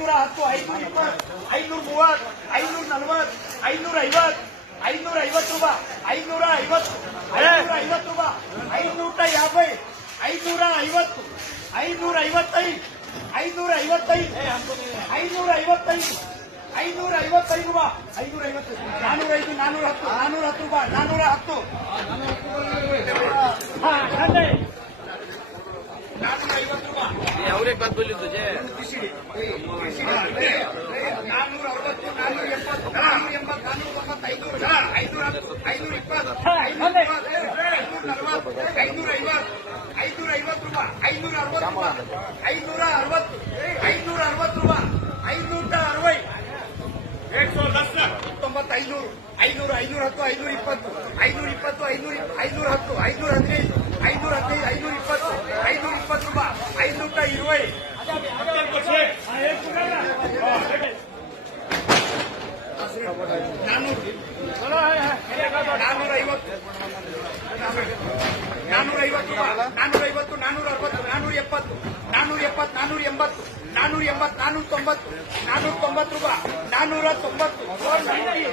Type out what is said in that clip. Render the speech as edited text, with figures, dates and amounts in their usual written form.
510, 520, 530, 540, 550, 550 ರೂಪಾಯಿ, 550, 550 ರೂಪಾಯಿ, 550, 550, 555, 555, 555, 555 ರೂಪಾಯಿ, 550, 405, 410, 410 ರೂಪಾಯಿ, 410, 450 ರೂಪಾಯಿ. ಅವ್ರಿಗೆ ಬಾತ್ बोली तुझे 460, 470, 480, 480, 490, 520, 540, 550 ರೂಪಾಯಿ, 560 ರೂಪಾಯಿ, 560, 560 ರೂಪಾಯಿ, 560, 110, 500, 510, 520, 520, 510, 515, 520, 520 ರೂಪಾಯಿ, 520, 450, 450, 460, 470, 480, 490, 490 ರೂಪಾಯಿ, 490,